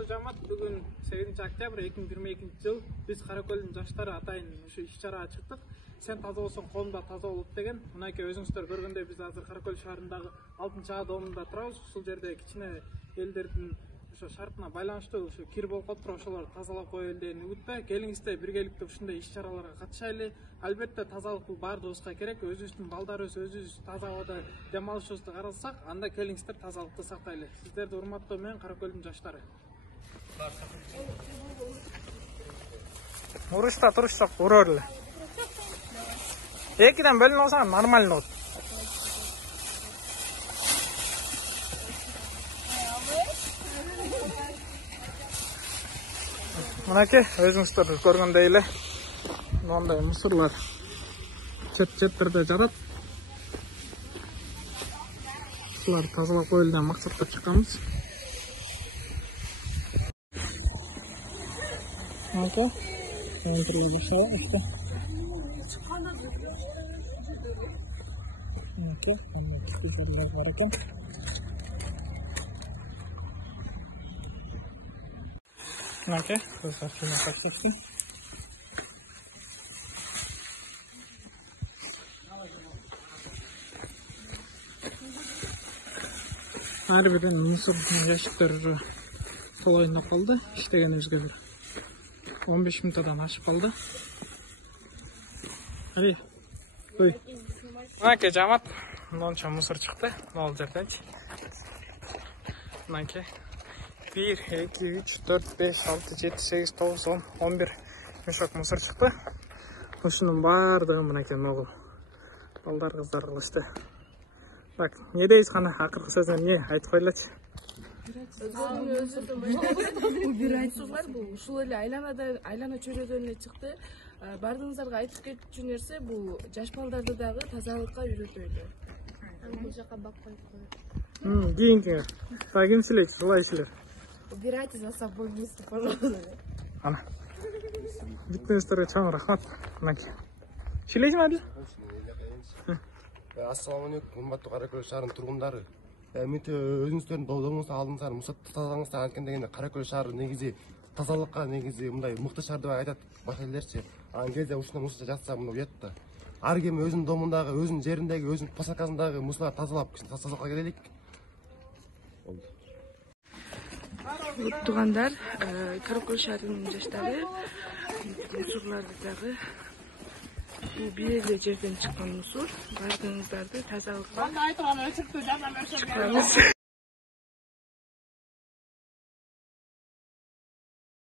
Урматтуу жамаат, бүгүн 8 октябрь 2022 жыл биз Каракөлдүн жаштары атайын ушу иш-чарага чыктык. Сен таза болсоң, колум да таза болот деген. Мынакей өзүңүздөр көргөндөй биз азыр Каракөл шаарындагы Алтын Чаа доомунда турабыз. Ушул жерде кичине элдердин ошо шартына байланыштуу ушу кир болуп калыптыр, ошолор тазалап коелу деген үмүтпө. Келиңизде биргеликте ушундай иш-чараларга катышайлы. Албетте тазалык бул баардыгыбызга керек. Өзүбүздүн балдарыбыз өзүбүз таза абада дем алышыбызды карасак, анда келиңиздер тазалыкты сактайлы. Сиздерди урматтоо менен Каракөлдүн жаштары. Урушта турушсак ура эле. Экиден бөлүнүп алсаң нормально болот. Мынакей өзүңүздөр көргөндөй эле мындай мусорлар четтерде жатат. Ушуларды тазалап коелу деген максатта чыкканбыз. Мынакей Окей, достаточно почти. Ар бирден мусор ящиктер уже толойнуп калды. Иштегенибизге бир 15 минуттан ашып калды. Али. Ой. Мынакей жамаат, монча мусор чыкты. Могул жерденчи. Мынакей 1, 2, 3, 4, 5, 6, 7, 8, 9, 10, 11 мешок мусор чыкты. Ушунун баардыгы мынакей могул. Балдар, кыздар кылышты. Так, не дейсиз кана? Акыркы сөзүн эмне айтып койлучу? Убирайтсыздар, бул ушул эле айлана чөйрөдөн эле чыкты. Бардыгыңыздарга айтып кетчү нерсе, бул жаш балдарды дагы тазалыкка үйрөтөйлү. Бул жака бак коюп коет. Кийинки. Так, ким силейт, ушулай силер. Убирайте за собой вместе, пожалуйста. Ана. Бүттүңүздөргө чоң рахмат. Мынакей. Шилейсиңби Адил? Ассаламу алейкум, урматтуу Каракөл шаарынын тургундары. Мынтип өзүңүздөрдүн доомуңузду алдыңыздар, мусор тазалаңыздар анткени дегенде Каракөл шаары негизи тазалыкка негизи мындай мыкты шаар деп айтат башка элдерчи. Анан кезде ушундай мусор жатса мына уят да. Ар ким өзүнүн доомундагы, өзүнүн жериндеги, өзүнүн посадкасындагы мусорларды тазалап, тазалыкка келелик. Болду. Туугандар, Каракөл шаарынын жаштары мусорларды дагы бул бир эле жерден чыккан мусор, бардыгыңыздарды тазалыкка чыкканбыз.